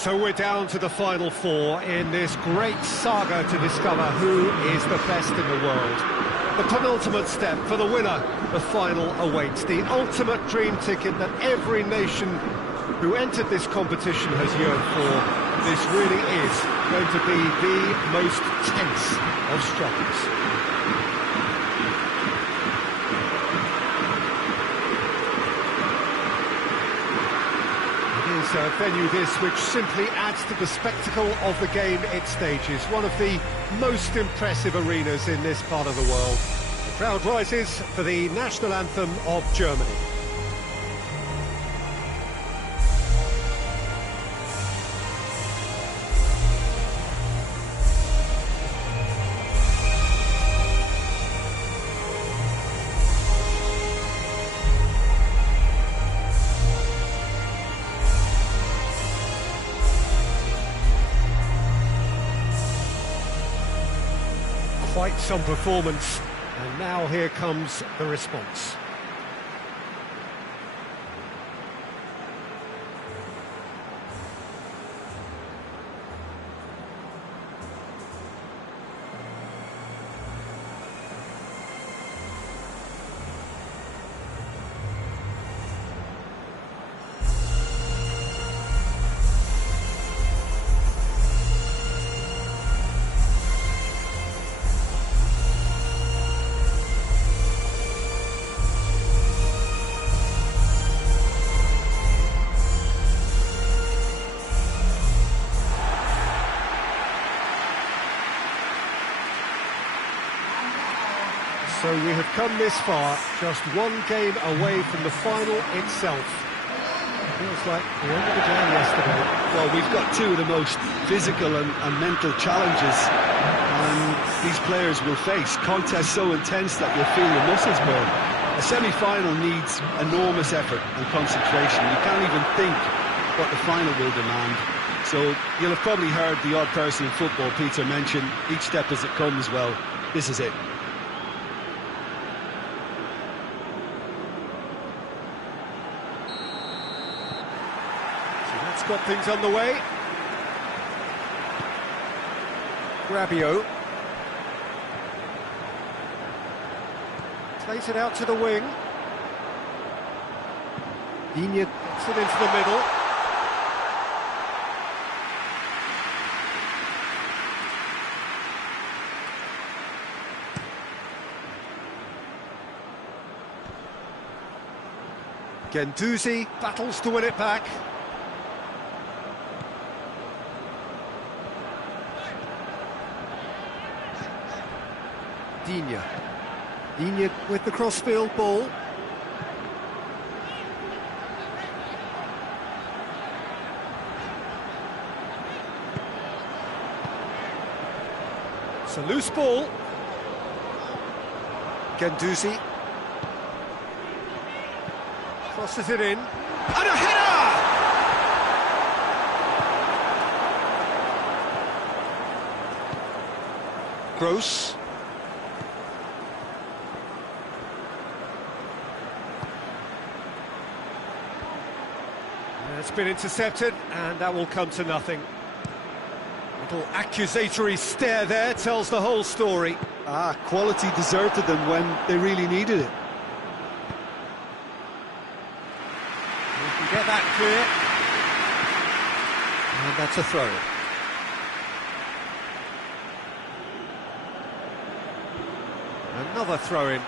So we're down to the final four in this great saga to discover who is the best in the world. The penultimate step for the winner, the final awaits. The ultimate dream ticket that every nation who entered this competition has yearned for. This really is going to be the most tense of struggles. A venue this which simply adds to the spectacle of the game it stages. One of the most impressive arenas in this part of the world. The crowd rises for the national anthem of Germany. Quite some performance, and now here comes the response. So we have come this far, just one game away from the final itself. Feels like the end of the game yesterday. Well, we've got two of the most physical and mental challenges these players will face. Contests so intense that you'll feel your muscles burn. A semi-final needs enormous effort and concentration. You can't even think what the final will demand. So you'll have probably heard the odd person in football, Peter, mention each step as it comes. Well, this is it. Got things underway. Rabiot plays it out to the wing. Digne gets it into the middle. Guendouzi battles to win it back. Digne with the crossfield ball. It's a loose ball. Guendouzi crosses it in. And a header! Gross. It's been intercepted, and that will come to nothing. Little accusatory stare there tells the whole story. Quality deserted them when they really needed it. We can get that clear. And that's a throw. Another throw-in.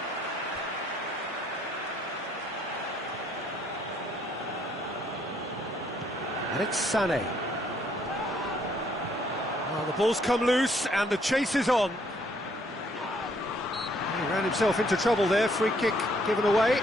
And it's Sané. Well, the ball's come loose and the chase is on. He ran himself into trouble there, free kick given away.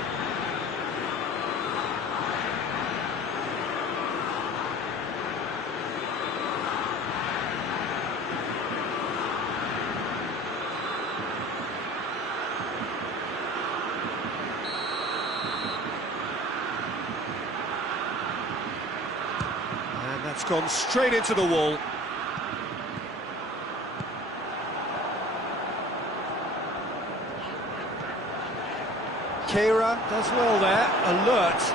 That's gone straight into the wall. Keira does well there, alert.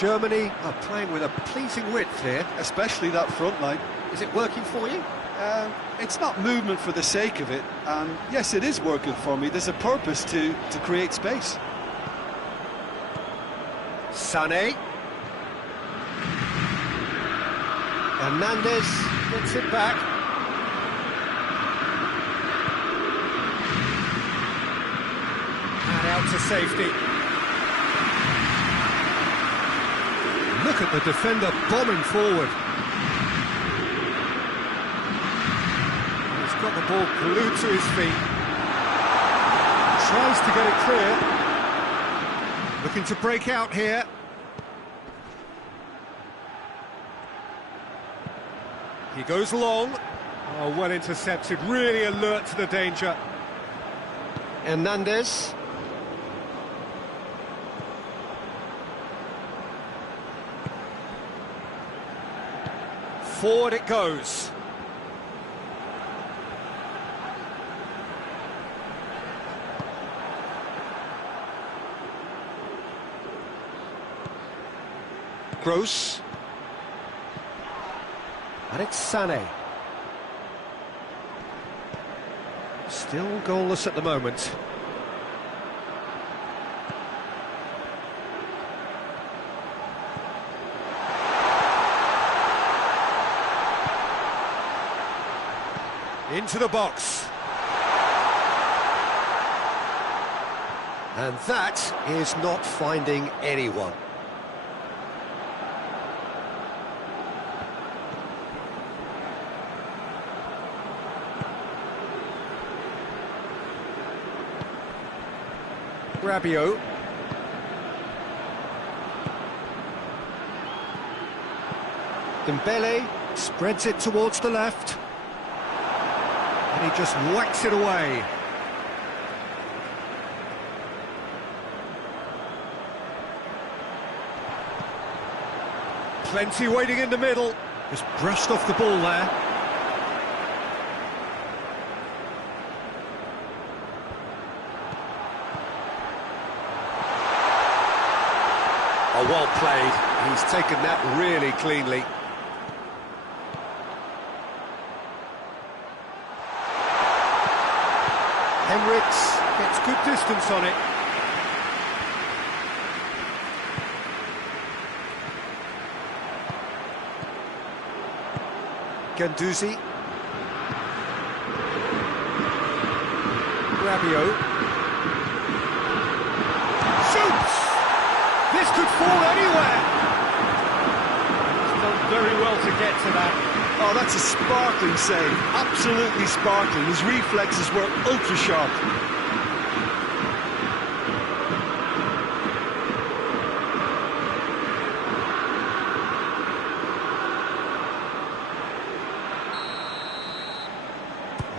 Germany are playing with a pleasing width here. Especially that front line. Is it working for you? It's not movement for the sake of it, and yes, it is working for me. There's a purpose to create space. Sané. Hernandez gets it back. And out to safety. Look at the defender bombing forward. He's got the ball glued to his feet. Tries to get it clear. Looking to break out here. He goes long. Oh, well intercepted, really alert to the danger. Hernandez. Forward it goes. Gross. And it's Sané. Still goalless at the moment. Into the box. And that is not finding anyone. Rabiot. Dembele spreads it towards the left. And he just whacks it away. Plenty waiting in the middle. Just brushed off the ball there. Oh, well played. He's taken that really cleanly. Henriks gets good distance on it. Guendouzi. Rabiot. Shoots! This could fall anywhere. He's done very well to get to that. Oh, that's a sparkling save. Absolutely sparkling. His reflexes were ultra sharp.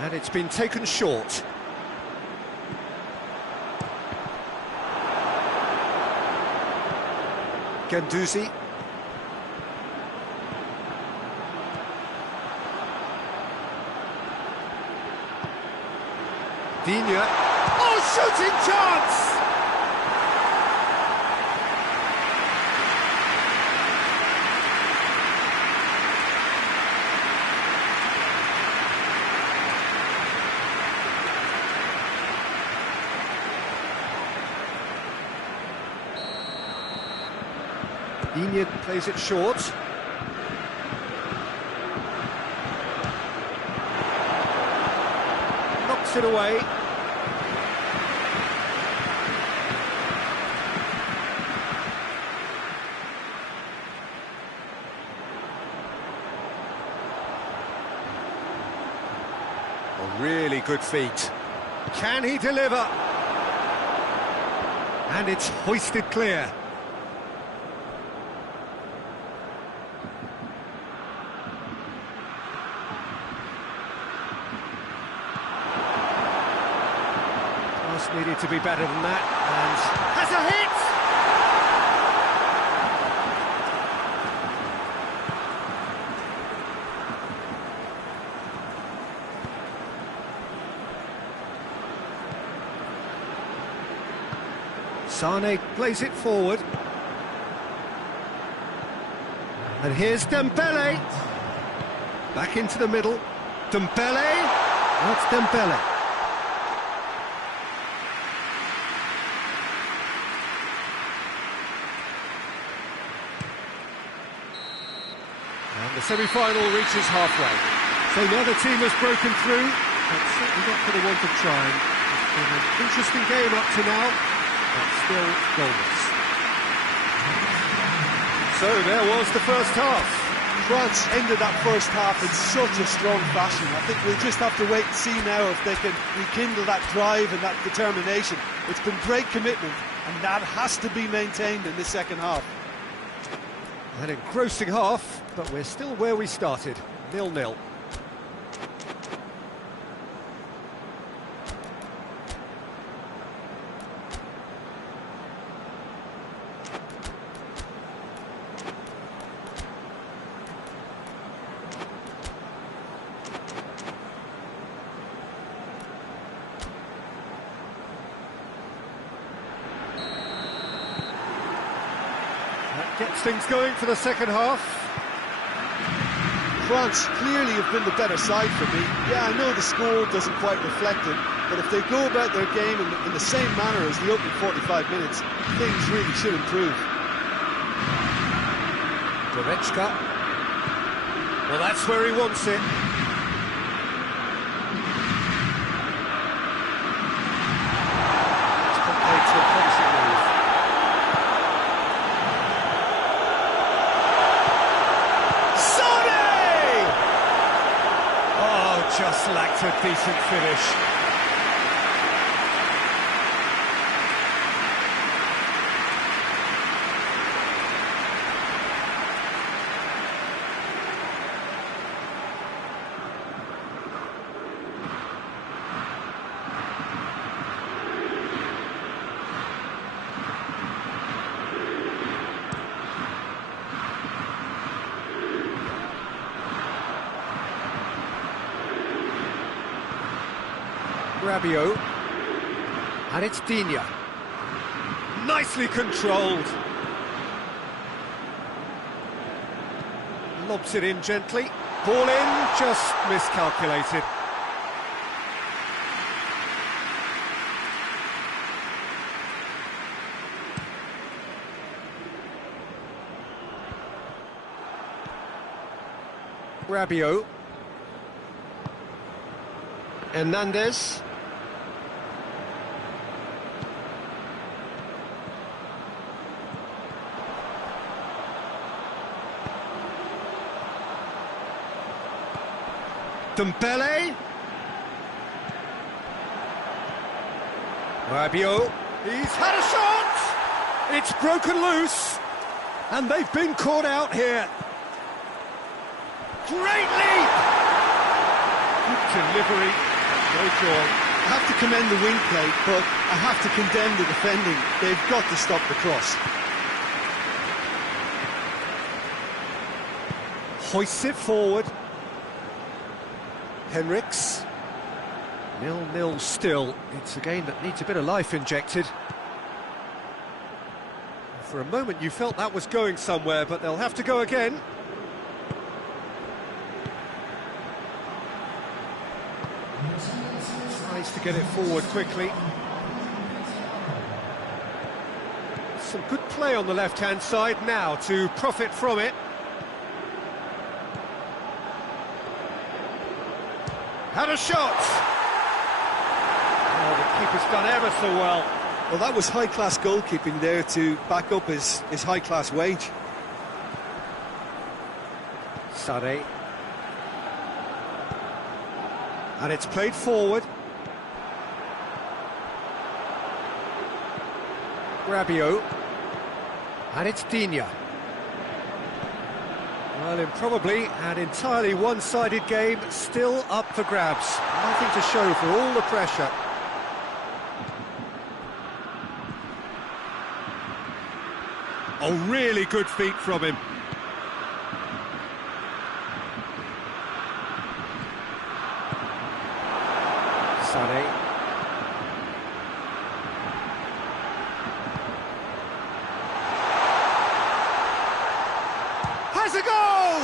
And it's been taken short. Guendouzi. Digne. Oh, shooting chance! Digne plays it short. Knocks it away. A really good feat. Can he deliver? And it's hoisted clear. Needed to be better than that, and has a hit! Sané plays it forward. And here's Dembele. Back into the middle. Dembele. That's Dembele. And the semi-final reaches halfway. So neither team has broken through, but certainly not for the want of trying. It's been an interesting game up to now, but still goalless. So there was the first half. France ended that first half in such a strong fashion. I think we'll just have to wait and see now if they can rekindle that drive and that determination. It's been great commitment, and that has to be maintained in the second half. An engrossing half, but we're still where we started, 0-0. Gets things going for the second half. France clearly have been the better side for me. Yeah, I know the score doesn't quite reflect it, but if they go about their game in the same manner as the opening 45 minutes, things really should improve. Goretzka. Well, that's where he wants it. It's played to a promising move. Just lacked a decent finish. Rabiot, and it's Digne. Nicely controlled. Lobs it in gently. Ball in, just miscalculated. Rabiot. Hernandez. Dembele. Rabiot. He's had a shot! It's broken loose, and they've been caught out here. Great leap! Good delivery, no goal. I have to commend the wing play, but I have to condemn the defending. They've got to stop the cross. Hoists it forward. Henriks. 0-0 still. It's a game that needs a bit of life injected. For a moment you felt that was going somewhere, but they'll have to go again. Tries to get it forward quickly. Some good play on the left-hand side now to profit from it. Had a shot! Oh, the keeper's done ever so well. Well, that was high-class goalkeeping there to back up his high-class wage. Sade. And it's played forward. Rabiot. And it's Digne. Well, in probably an entirely one-sided game, still up for grabs. Nothing to show for all the pressure. Oh, really good feet from him. Sade. Has a goal!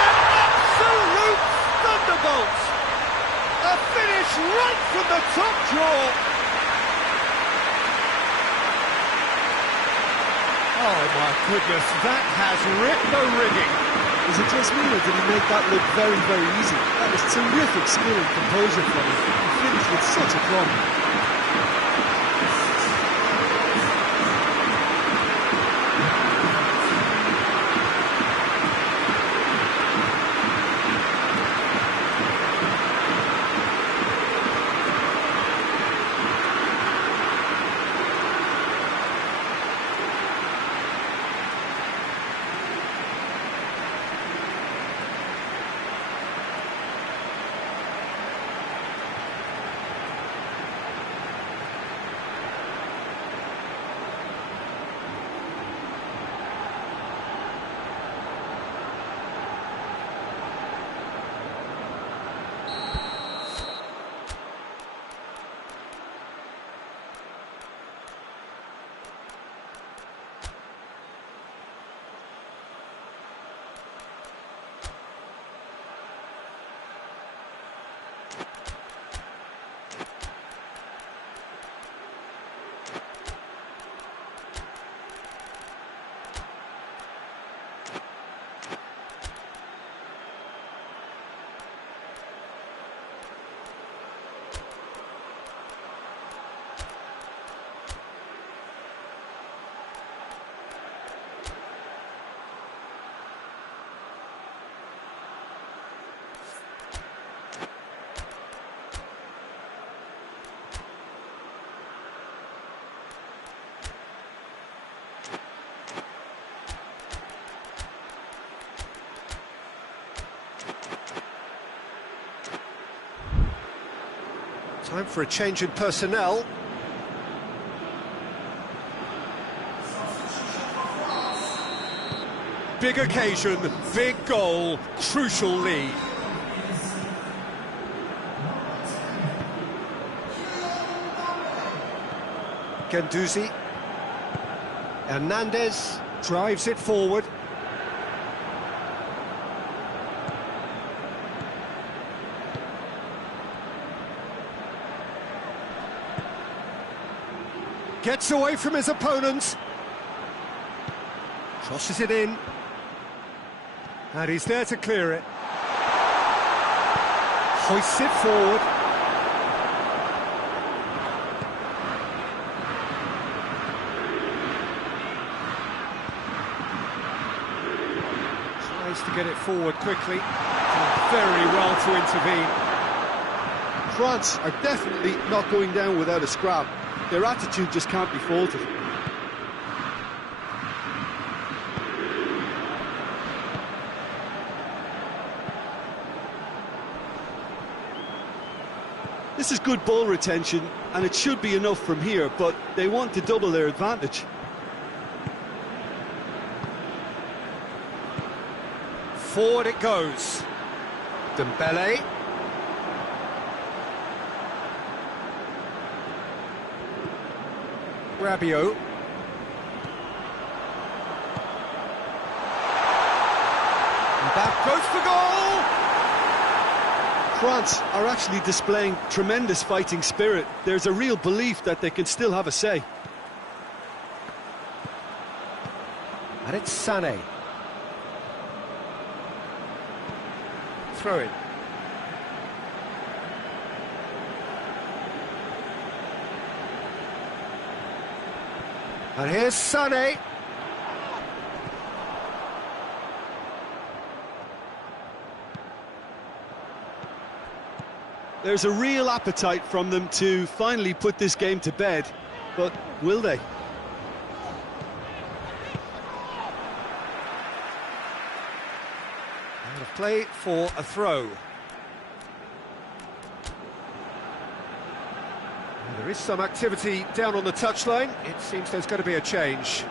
An absolute thunderbolt! A finish right from the top drawer! Oh my goodness, that has ripped the rigging. Is it just me, or did he make that look very, very easy? That was terrific skill and composure from him. He finished with such a plum. Time for a change in personnel. Big occasion, big goal, crucial lead. Guendouzi. Hernandez drives it forward. Gets away from his opponents. Crosses it in. And he's there to clear it. Hoists it forward. Tries to get it forward quickly. Very well to intervene. France are definitely not going down without a scrap. Their attitude just can't be faulted. This is good ball retention, and it should be enough from here, but they want to double their advantage. Forward it goes. Dembele. Rabiot. That goes for goal! France are actually displaying tremendous fighting spirit. There's a real belief that they can still have a say. And it's Sané. Throw in. And here's Sané. There's a real appetite from them to finally put this game to bed, but will they? Out of play for a throw. There is some activity down on the touchline. It seems there's going to be a change.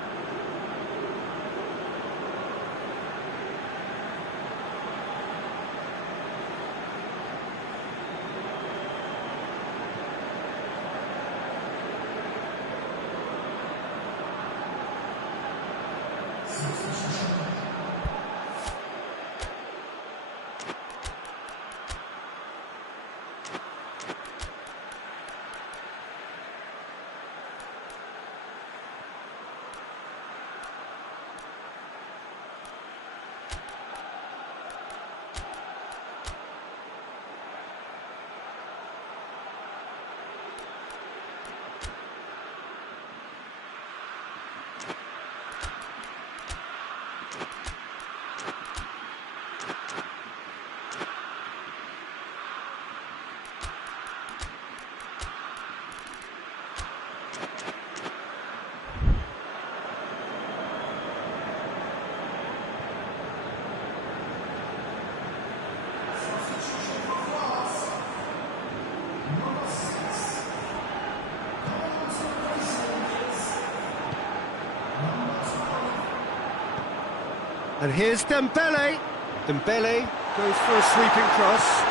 And here's Dembele. Dembele goes for a sweeping cross.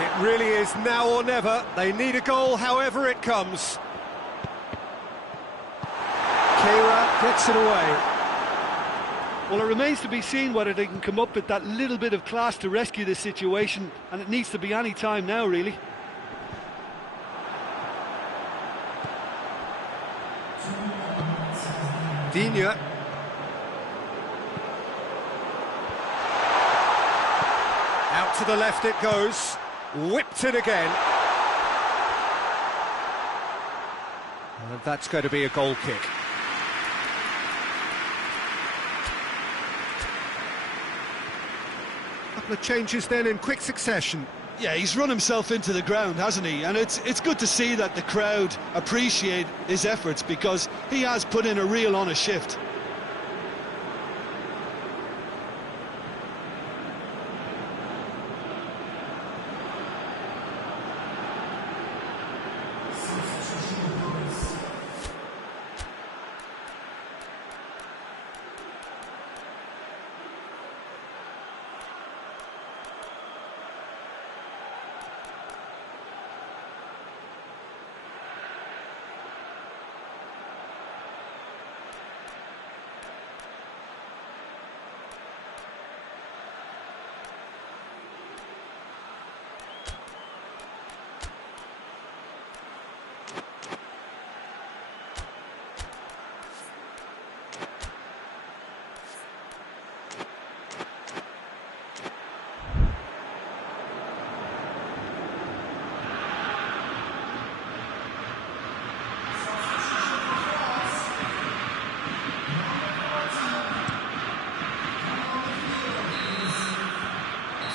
It really is now or never. They need a goal however it comes. Keira gets it away. Well, it remains to be seen whether they can come up with that little bit of class to rescue this situation, and it needs to be any time now, really. Digne. Out to the left it goes. Whipped it again. And that's going to be a goal kick. Couple of changes then in quick succession. Yeah, he's run himself into the ground, hasn't he? And it's good to see that the crowd appreciate his efforts, because he has put in a real honest shift.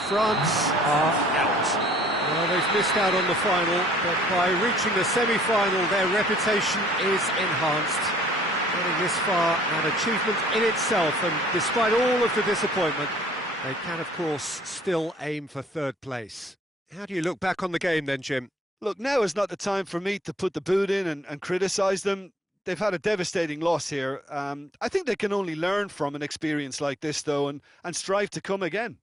France are out. Well, they've missed out on the final, but by reaching the semi-final, their reputation is enhanced. Getting this far, an achievement in itself, and despite all of the disappointment, they can, of course, still aim for third place. How do you look back on the game then, Jim? Look, now is not the time for me to put the boot in and criticise them. They've had a devastating loss here. I think they can only learn from an experience like this, though, and strive to come again.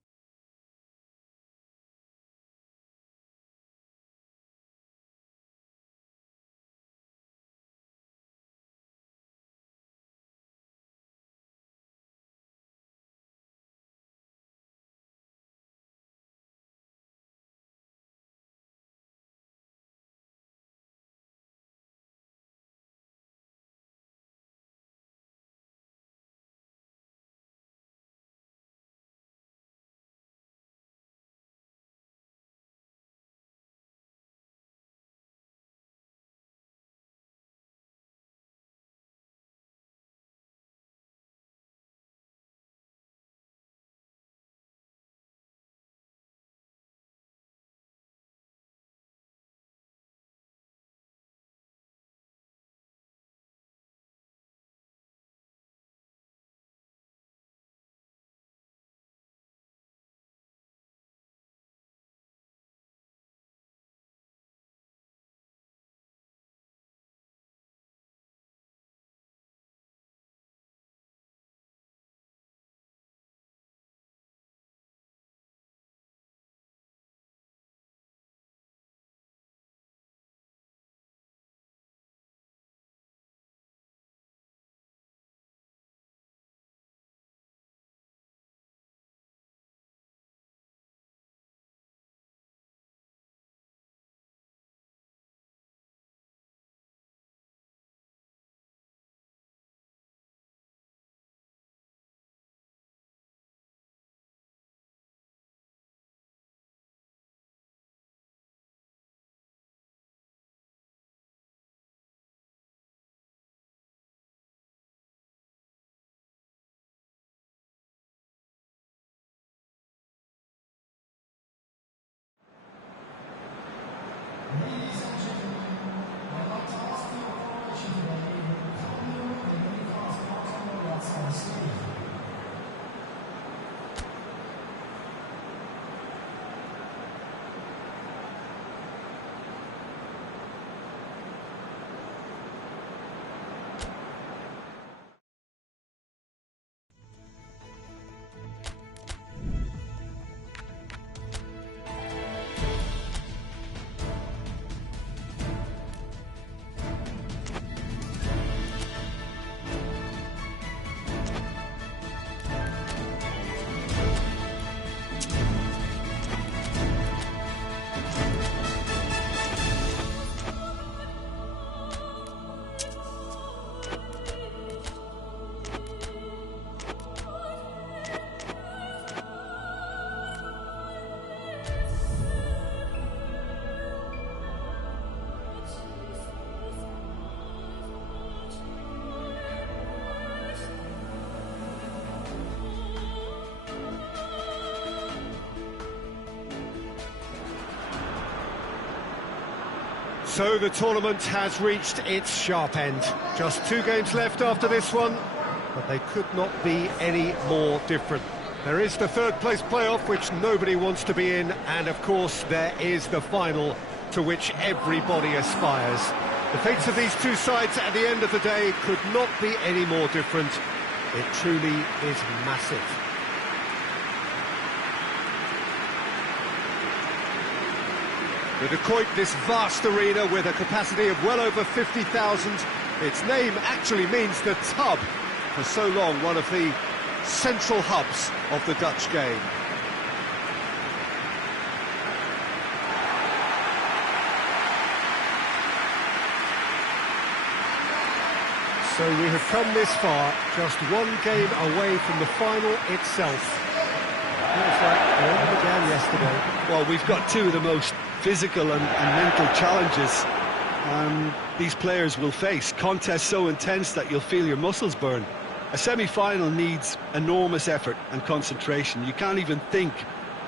So the tournament has reached its sharp end. Just 2 games left after this one, but they could not be any more different. There is the third place playoff, which nobody wants to be in, and of course there is the final, to which everybody aspires. The fates of these two sides at the end of the day could not be any more different. It truly is massive. The De Kuip, this vast arena with a capacity of well over 50,000. Its name actually means the tub. For so long, one of the central hubs of the Dutch game. So we have come this far, just 1 game away from the final itself. Feels like it only began yesterday. Well, we've got 2 of the most physical and mental challenges these players will face. Contests so intense that you'll feel your muscles burn. A semi-final needs enormous effort and concentration. You can't even think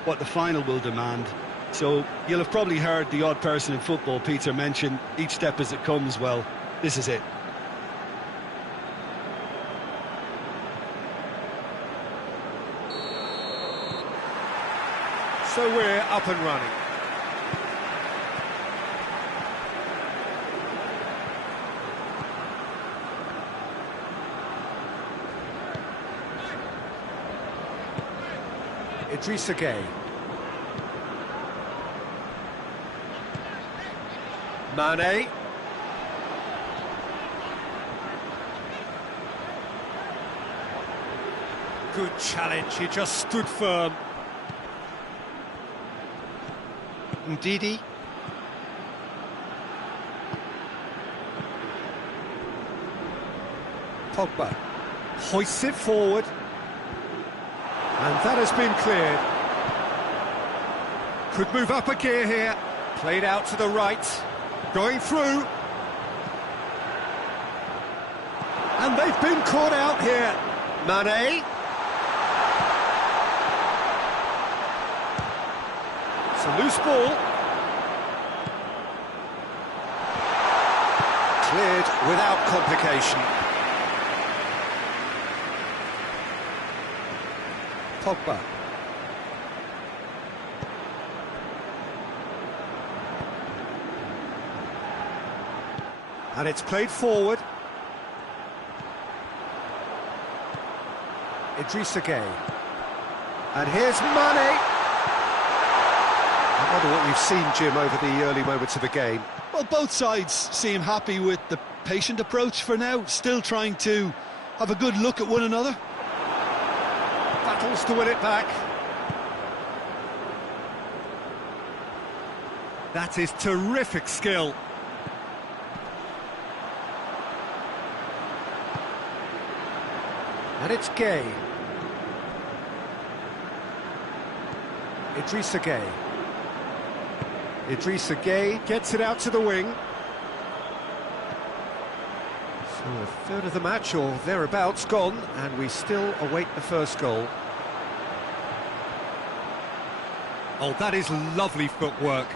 what the final will demand. So you'll have probably heard the odd person in football, Peter, mention each step as it comes. Well, this is it. So we're up and running. Idrissa Gueye. Mane. Good challenge, he just stood firm. Ndidi. Pogba hoists it forward. And that has been cleared. Could move up a gear here. Played out to the right. Going through. And they've been caught out here. Mane. It's a loose ball. Cleared without complication. Pogba. And it's played forward. Idrissa Gueye. And here's Mane. I wonder what you've seen, Jim, over the early moments of the game. Well, both sides seem happy with the patient approach for now, still trying to have a good look at one another. Battles to win it back. That is terrific skill. And it's Gueye. Idrissa Gueye. Idrissa Gueye gets it out to the wing. So a third of the match, or thereabouts, gone, and we still await the first goal. Oh, that is lovely footwork.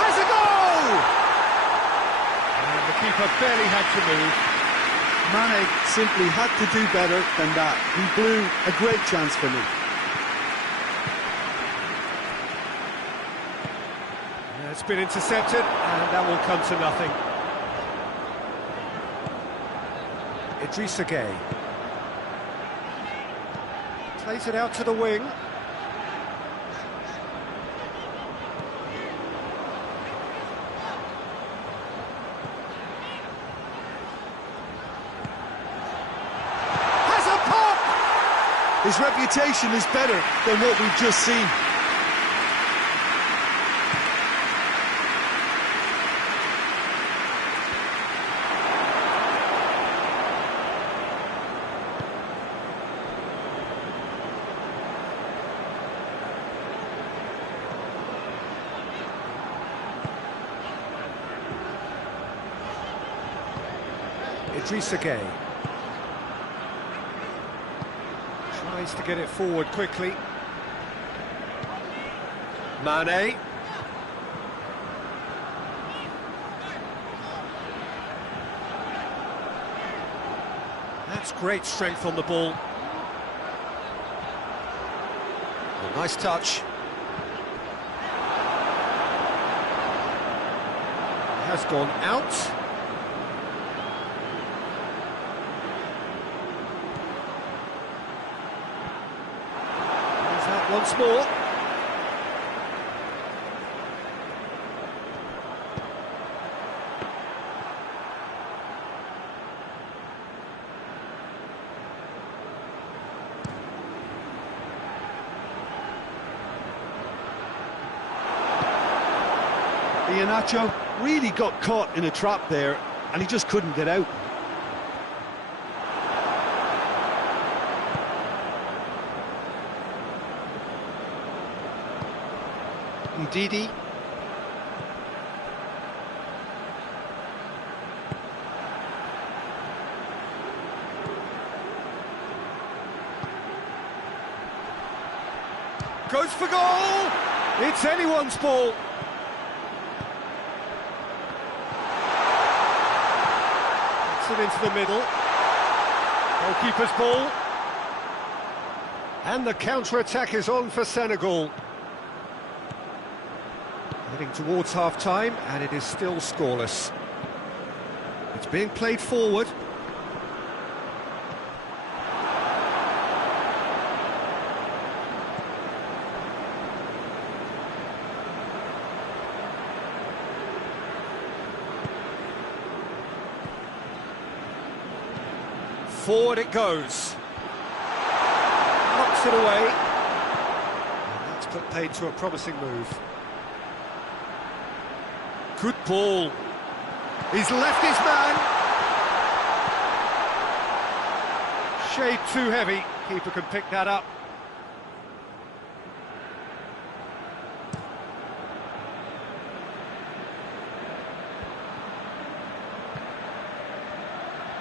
Has a goal! And the keeper barely had to move. Mane simply had to do better than that. He blew a great chance for me. It's been intercepted, and that will come to nothing. Idrissa Gueye. Plays it out to the wing. Has a pop! His reputation is better than what we've just seen. Idrissa Gueye tries to get it forward quickly. Mane. Great strength on the ball. A nice touch. Has gone out. He's out once more. Iheanacho really got caught in a trap there, and he just couldn't get out. Ndidi. Goes for goal! It's anyone's ball. It into the middle. Goalkeeper's ball. And the counter-attack is on for Senegal. Heading towards half-time, and it is still scoreless. It's being played forward. Forward it goes. Knocks it away. And that's put paid to a promising move. Good ball. He's left his man. Shade too heavy. Keeper can pick that up.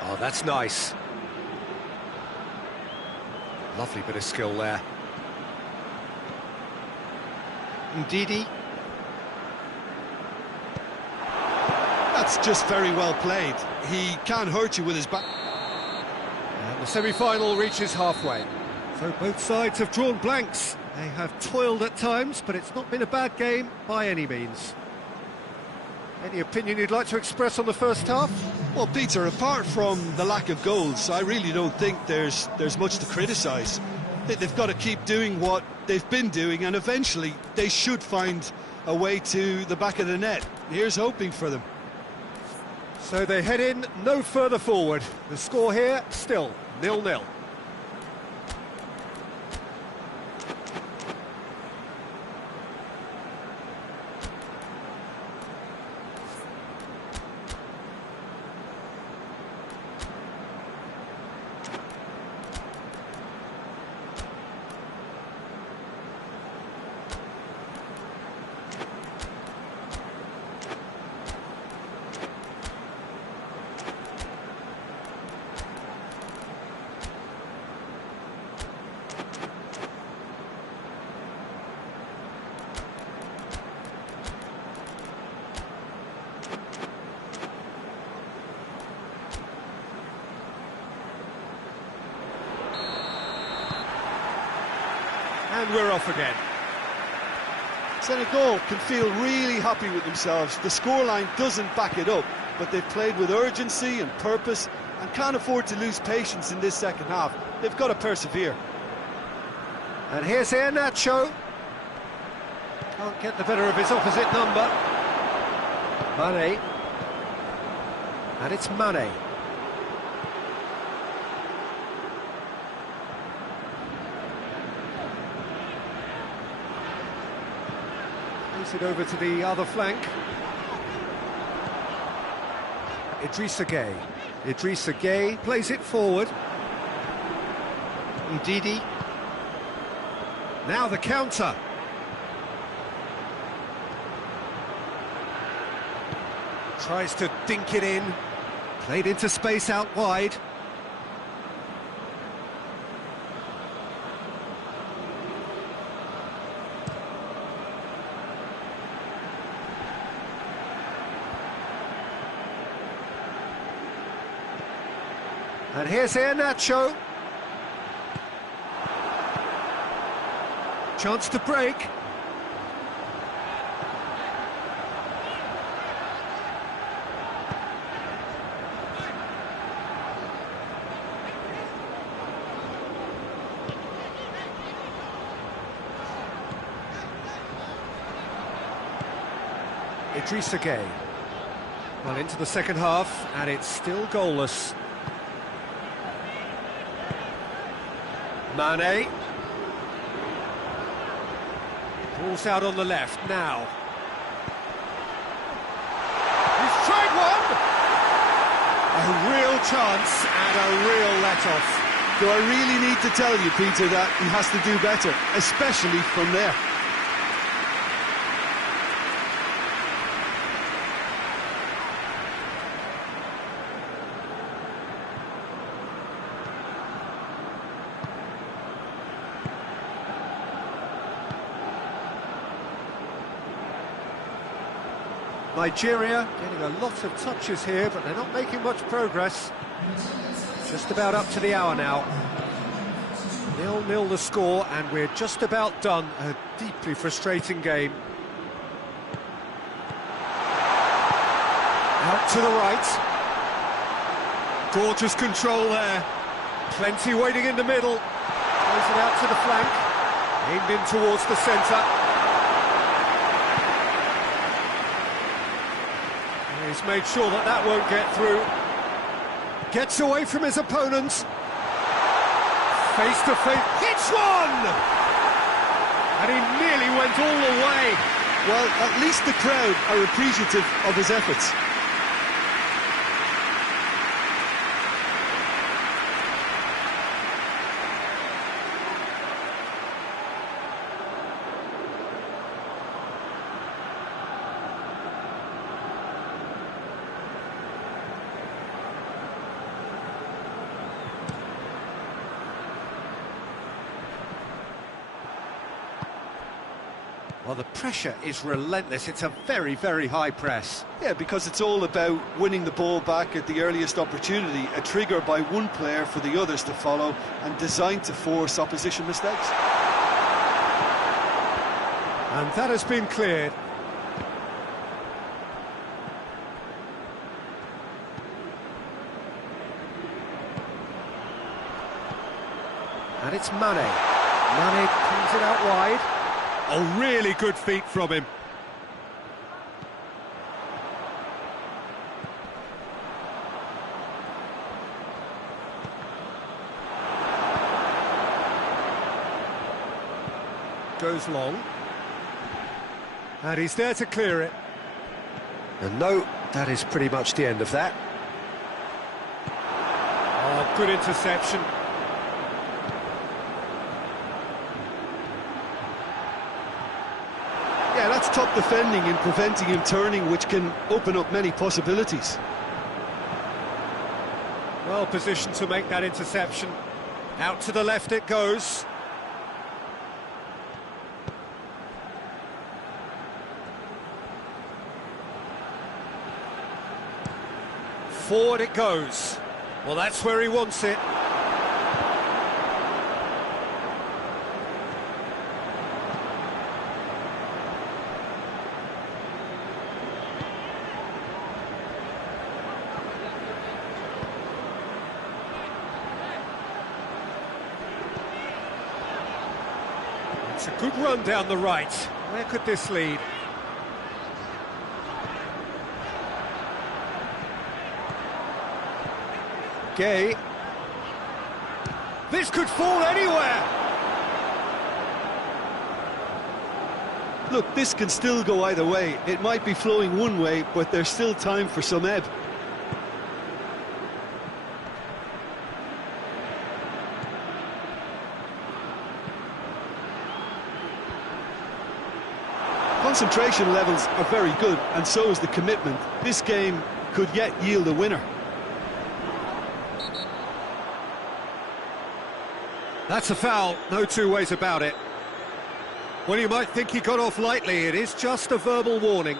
Oh, that's nice. Lovely bit of skill there. Ndidi. That's just very well played. He can't hurt you with his back. And the semi-final reaches halfway. So both sides have drawn blanks. They have toiled at times, but it's not been a bad game by any means. Any opinion you'd like to express on the first half? Well, Peter, apart from the lack of goals, I really don't think there's much to criticise. They've got to keep doing what they've been doing, and eventually they should find a way to the back of the net. Here's hoping for them. So they head in no further forward. The score here, still 0-0. And we're off again. Senegal can feel really happy with themselves. The scoreline doesn't back it up, but they've played with urgency and purpose and can't afford to lose patience in this second half. They've got to persevere. And here's Iheanacho. Can't get the better of his opposite number. Mane. And it's Mane. Plays it over to the other flank. Idrissa Gueye. Idrissa Gueye plays it forward. Ndidi. Now the counter. Tries to dink it in. Played into space out wide. And here's Nacho. Chance to break. Idrissa Gueye. Well, into the second half, and it's still goalless. Mane. Ball's out on the left now. He's tried one! A real chance and a real let-off. Do I really need to tell you, Peter, that he has to do better, especially from there? Nigeria getting a lot of touches here, but they're not making much progress. Just about up to the hour now. 0-0 the score, and we're just about done. A deeply frustrating game. Out to the right. Gorgeous control there. Plenty waiting in the middle. Throws it out to the flank. Aimed in towards the centre. He's made sure that that won't get through. Gets away from his opponents. Face to face, hits one! And he nearly went all the way. Well, at least the crowd are appreciative of his efforts. Well, the pressure is relentless. It's a very, very high press. Yeah, because it's all about winning the ball back at the earliest opportunity, a trigger by one player for the others to follow, and designed to force opposition mistakes. And that has been cleared. And it's Mane. Mane pulls it out wide. Oh, really good feet from him. Goes long. And he's there to clear it. And no, that is pretty much the end of that. Oh, good interception. Yeah, that's top defending and preventing him turning, which can open up many possibilities. Well positioned to make that interception. Out to the left it goes. Forward it goes. Well, that's where he wants it. It's a good run down the right. Where could this lead? Gueye. This could fall anywhere. Look, this can still go either way. It might be flowing one way, but there's still time for some ebb. Concentration levels are very good, and so is the commitment. This game could yet yield a winner. That's a foul, no two ways about it. Well, you might think he got off lightly. It is just a verbal warning.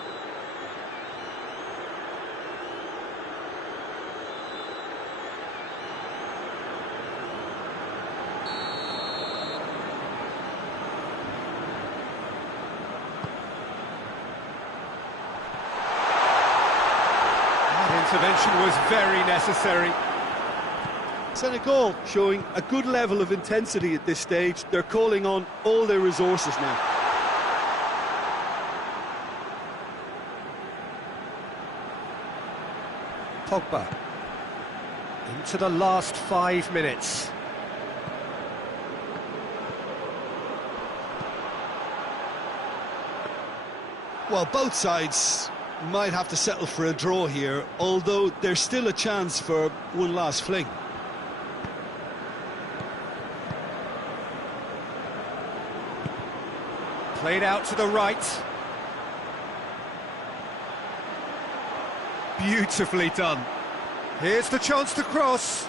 intervention was very necessary. Senegal showing a good level of intensity at this stage. They're calling on all their resources now. Pogba. Into the last 5 minutes. Well, both sides might have to settle for a draw here, although there's still a chance for one last fling. Played out to the right. Beautifully done. Here's the chance to cross.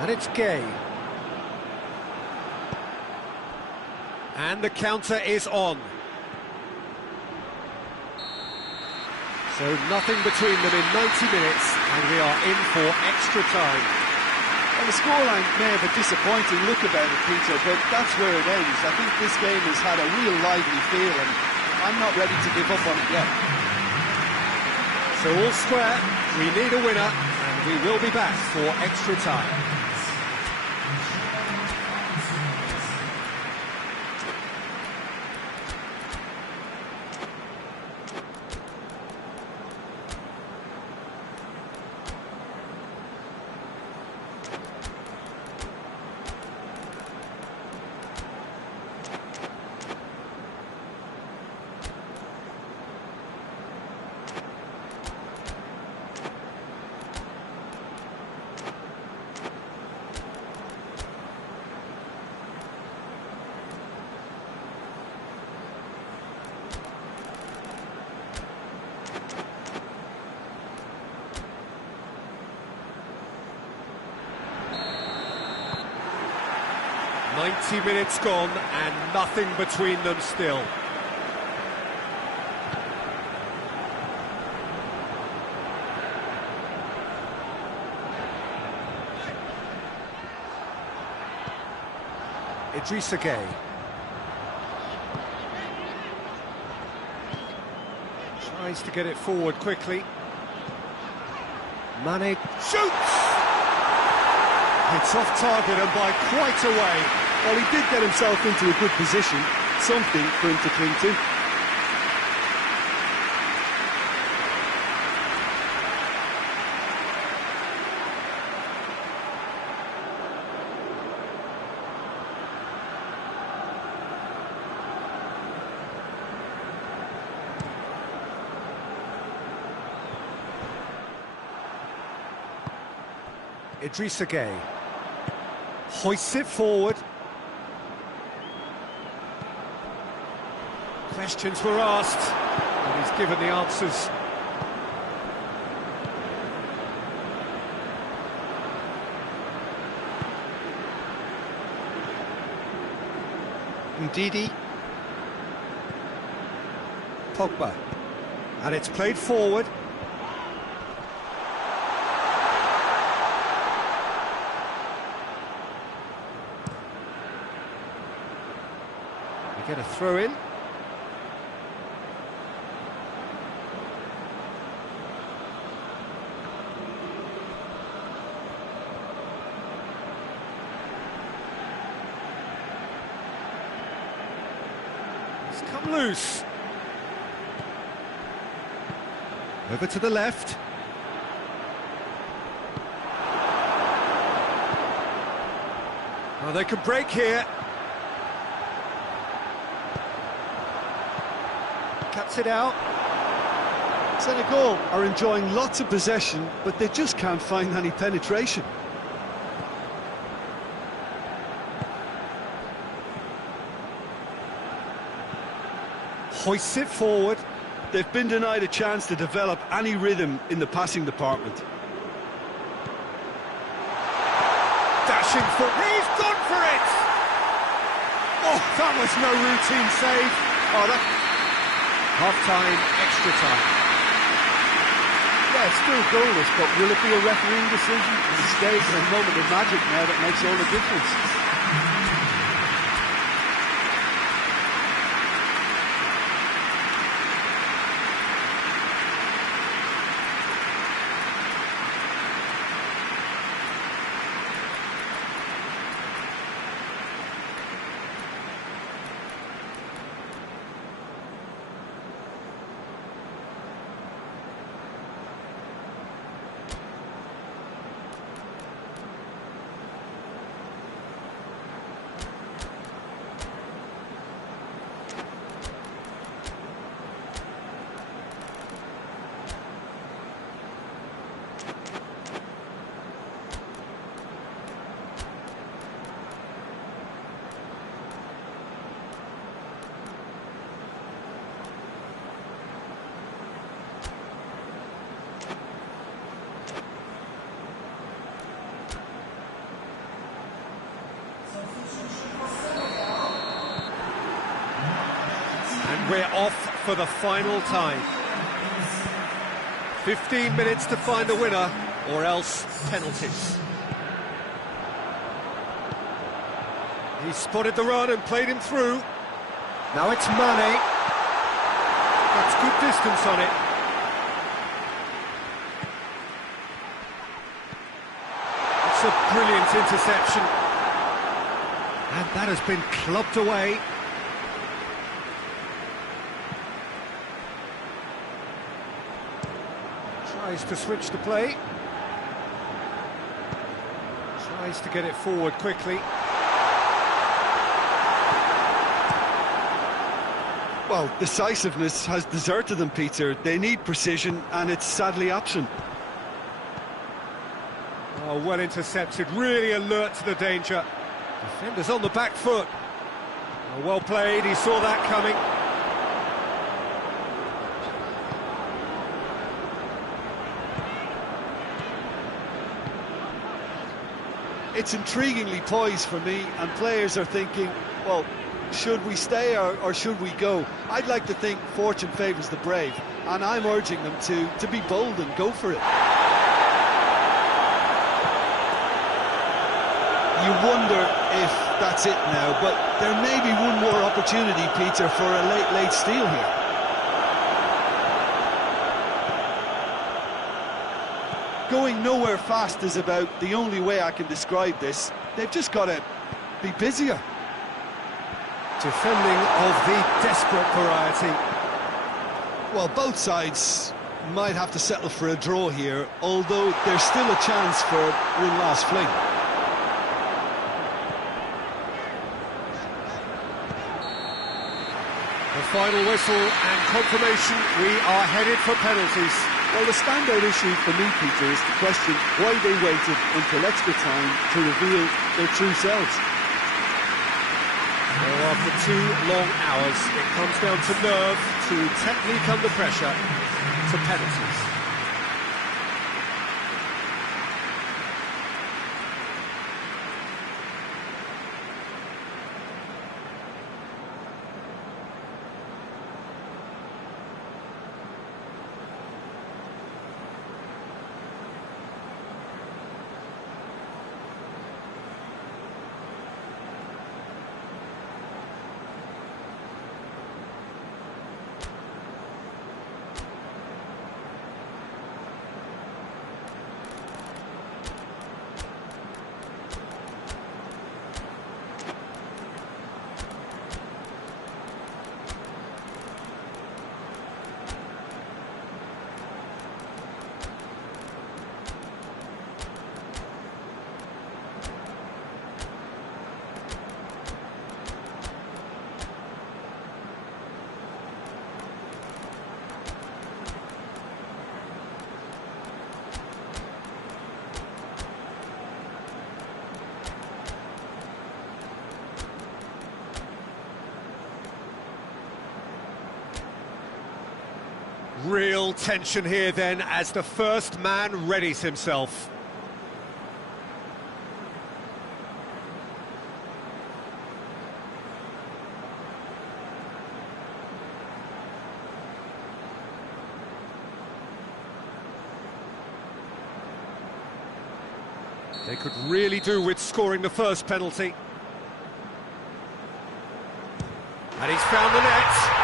And it's Gay. And the counter is on. So nothing between them in 90 minutes, and we are in for extra time. Well, the scoreline may have a disappointing look about it, Peter, but that's where it ends. I think this game has had a real lively feel, and I'm not ready to give up on it yet. So all square, we need a winner, and we will be back for extra time. "90 minutes gone and nothing between them still." Idrissa Gay. Tries to get it forward quickly. Mane shoots! It's off target and by quite a way. Well, he did get himself into a good position, something for him to cling to. Idrissa Gay hoists it forward. Questions were asked, and he's given the answers. Ndidi. Pogba. And it's played forward. We get a throw in. It's come loose. Over to the left. Well, they could break here. Cuts it out. Senegal are enjoying lots of possession, but they just can't find any penetration. Hoists it forward. They've been denied a chance to develop any rhythm in the passing department. Dashing foot. He's gone for it! Oh, that was no routine save. Oh, that... Half-time, extra time. Yeah, it's still goalless, but will it be a refereeing decision? A mistake and a moment of magic now that makes all the difference. we're off for the final time. 15 minutes to find a winner, or else penalties. He spotted the run and played him through. Now it's Mane. That's good distance on it. It's a brilliant interception. And that has been clubbed away. Tries to switch the play. Tries to get it forward quickly. Well, decisiveness has deserted them, Peter. They need precision, and it's sadly absent. Oh, well intercepted, really alert to the danger. Defender's on the back foot. Oh, well played, he saw that coming. It's intriguingly poised for me, and players are thinking, well, should we stay or should we go? I'd like to think fortune favours the brave, and I'm urging them to be bold and go for it. You wonder if that's it now, but there may be one more opportunity, Peter, for a late steal here. Going nowhere fast is about the only way I can describe this. They've just got to be busier. Defending of the desperate variety. Well, both sides might have to settle for a draw here, although there's still a chance for one last fling. The final whistle and confirmation, we are headed for penalties. Well, the standout issue for me, Peter, is to question why they waited until extra time to reveal their true selves. Well, after 2 long hours, it comes down to nerve, to technique under pressure, to penalties. Real tension here then as the first man readies himself. They could really do with scoring the first penalty. And he's found the net.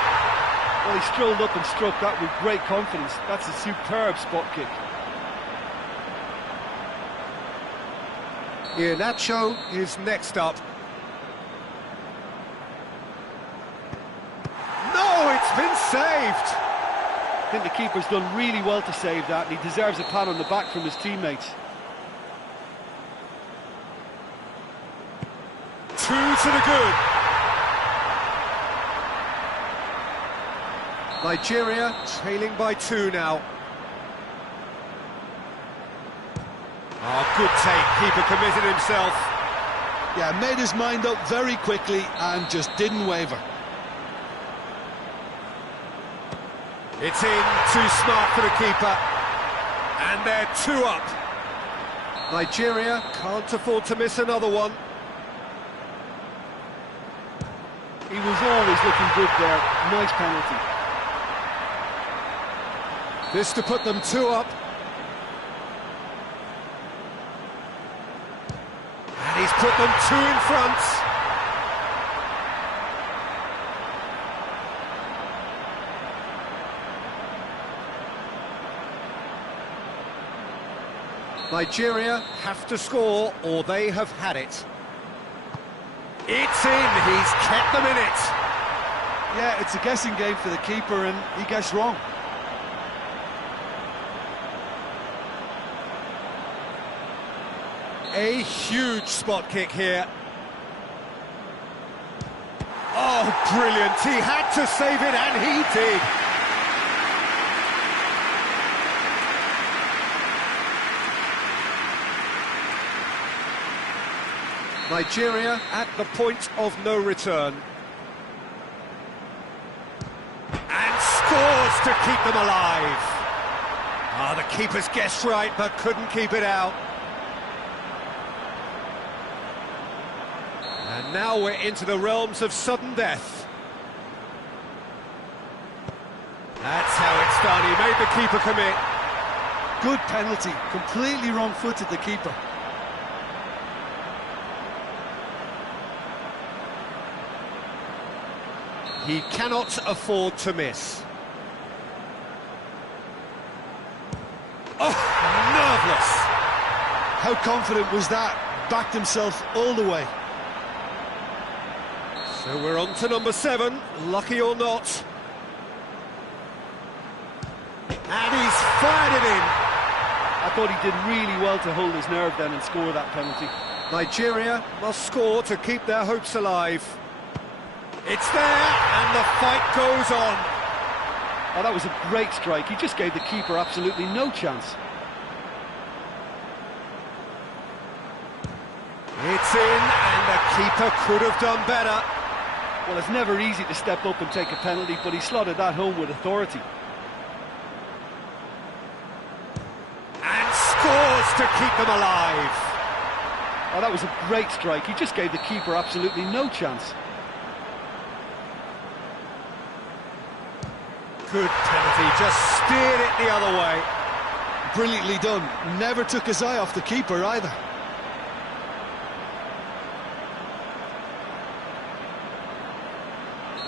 Well, he strolled up and struck that with great confidence. That's a superb spot kick. Iheanacho is next up. No, it's been saved! I think the keeper's done really well to save that, and he deserves a pat on the back from his teammates. 2 to the good. Nigeria trailing by 2 now. Oh, good take, keeper committed himself. Yeah, made his mind up very quickly and just didn't waver. It's in, too smart for the keeper. And they're 2 up. Nigeria can't afford to miss another one. He was always looking good there. Nice penalty. This to put them 2 up. And he's put them 2 in front. Nigeria have to score or they have had it. It's in, he's kept them in it. Yeah, it's a guessing game for the keeper and he guessed wrong. A huge spot kick here. Oh, brilliant. He had to save it, and he did. Nigeria at the point of no return. And scores to keep them alive. Ah, the keeper's guessed right, but couldn't keep it out. And now we're into the realms of sudden death. That's how it's done. He made the keeper commit. Good penalty. Completely wrong-footed, the keeper. He cannot afford to miss. Oh, nerveless. How confident was that? Backed himself all the way. So we're on to number 7, lucky or not. And he's fired it in. I thought he did really well to hold his nerve then and score that penalty. Nigeria must score to keep their hopes alive. It's there, and the fight goes on. Oh, that was a great strike. He just gave the keeper absolutely no chance. It's in, and the keeper could have done better. Well, it's never easy to step up and take a penalty, but he slotted that home with authority. And scores to keep them alive. Oh, that was a great strike. He just gave the keeper absolutely no chance. Good penalty, just steered it the other way. Brilliantly done. Never took his eye off the keeper either.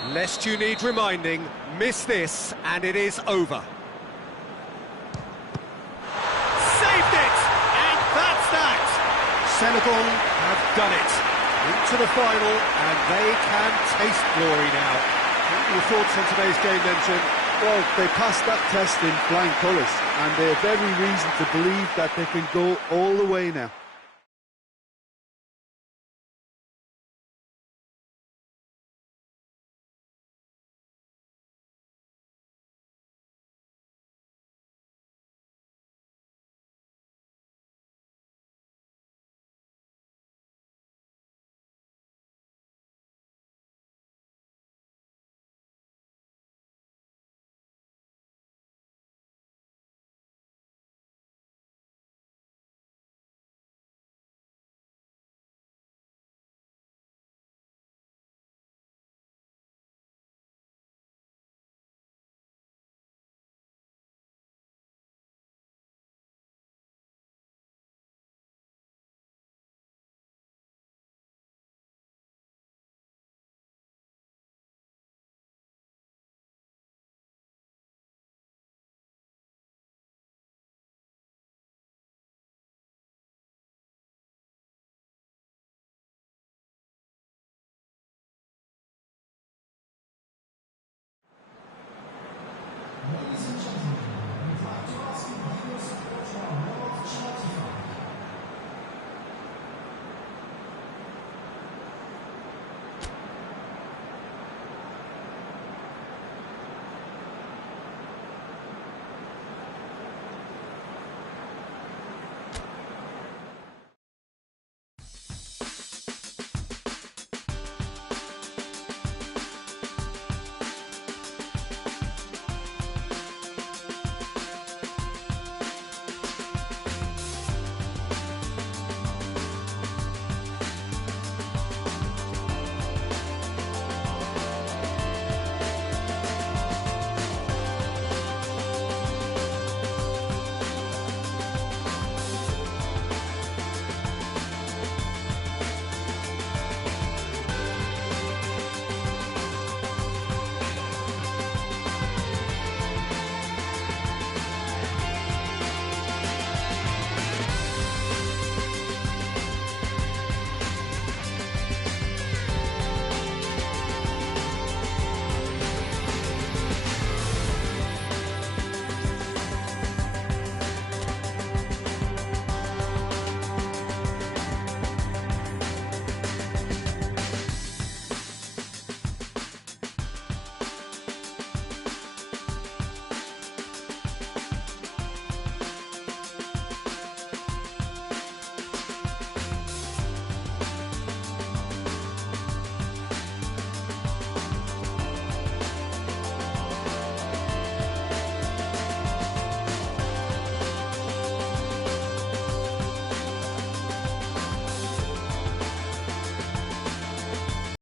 Lest you need reminding, miss this and it is over. Saved it! And that's that! Senegal have done it. Into the final, and they can taste glory now. What are your thoughts on today's game then, Jim? Well, they passed that test in flying colours, and they have every reason to believe that they can go all the way now.